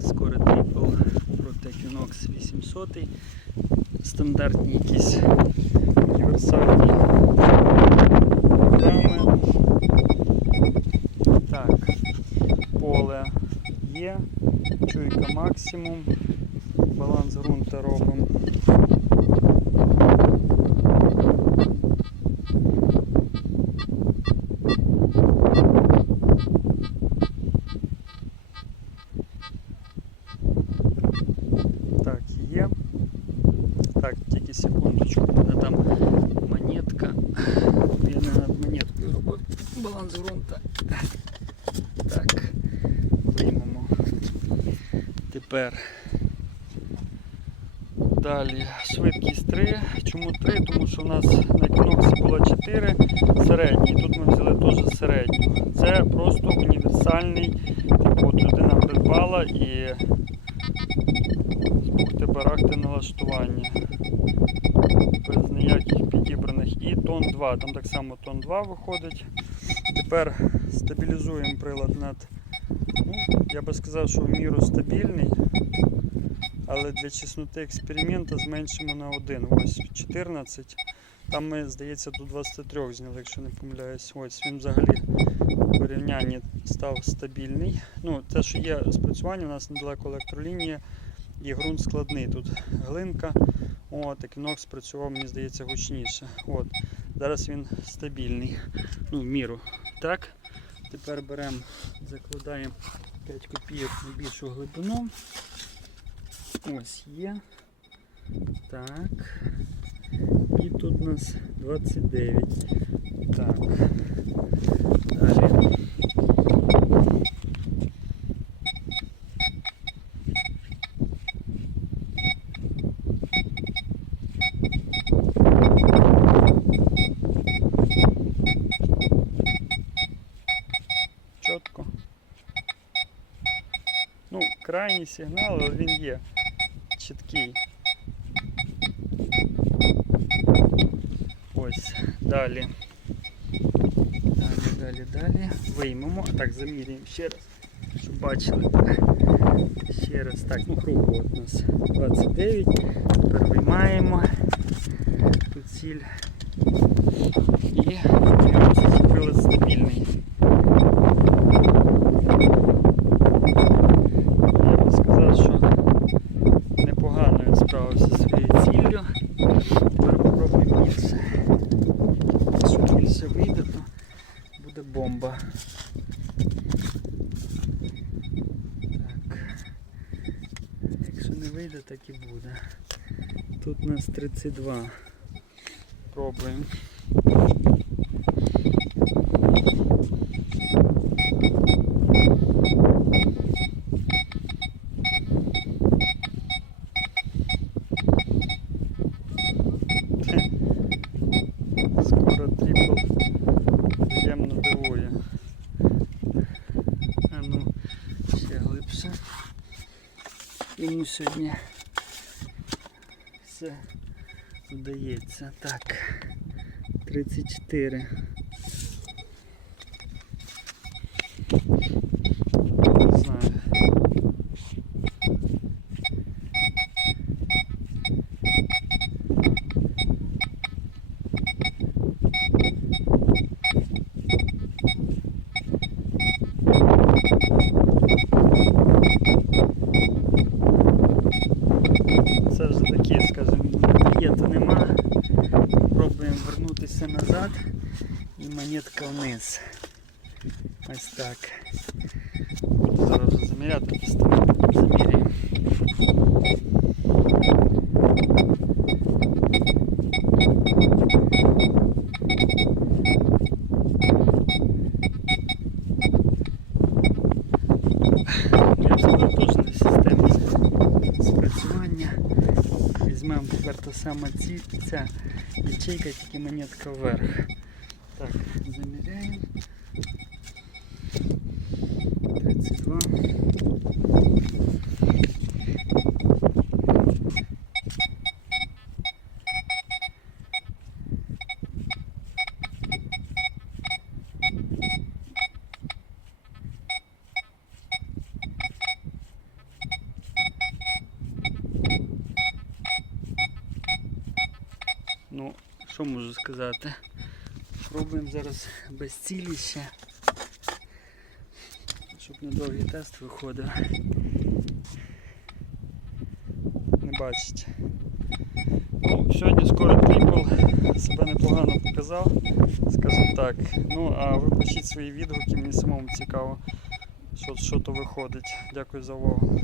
скоро трипл проти 800. Стандартні якісь універсальні програми. Так, поле є, чуйка максимум, баланс ґрунта робимо. є. Так, тільки секундочку, у мене там монетка. Я не над монеткою робив баланс ґрунта. Так, виймемо. Тепер далі швидкість 3. Чому 3? Тому що в нас на кіноксі було 4 середній. Тут ми барахти налаштування. Без ніяких підібраних. І тон 2. Там так само тон 2 виходить. Тепер стабілізуємо прилад над. Ну, я би сказав, що в міру стабільний. Але для чесноти експерименту зменшимо на 1. Ось 14. Там ми, здається, до 23 зняли, якщо не помиляюсь. Ось він взагалі в порівнянні став стабільний. Ну, те, що є спрацювання, у нас недалеко електролінія і ґрунт складний. Тут глинка. От, і кінок спрацював, мені здається, гучніше. От. Зараз він стабільний. Ну, в міру. Так. Тепер беремо, закладаємо 5 копійок в більшу глибину. Ось є. Так. І тут у нас 29. Ну, крайній сигнал, але він є чіткий. Ось, далі. Далі, далі, далі. Виймемо. А так, замірюємо ще раз, щоб бачили. Ще раз. Так, ну кругло от у нас 29. Тепер виймаємо. Тут ціль. І справився зі своєю ціллю. Тепер попробуємо більше. Якщо більше вийде, то буде бомба. Так. Якщо не вийде, так і буде. Тут у нас 32. Пробуємо. Йому сьогодні все вдається. Так. 34. Не знаю. Це і монетка вниз. Ось так. Буду зараз вже заміряти підставимо. Заміряємо. Я б сказав, теж не система спрацювання. Візьмемо тепер та сама ці, ця ячейка, тільки монетка вверх. заміряємо. 32. Ну, що можу сказати? Пробуємо зараз без цілі ще. Щоб недовгий тест виходив. Не бачить. Ну, сьогодні скоро трипл себе непогано показав, скажімо так. Ну, а ви пишіть свої відгуки, мені самому цікаво, що, що то виходить. Дякую за увагу.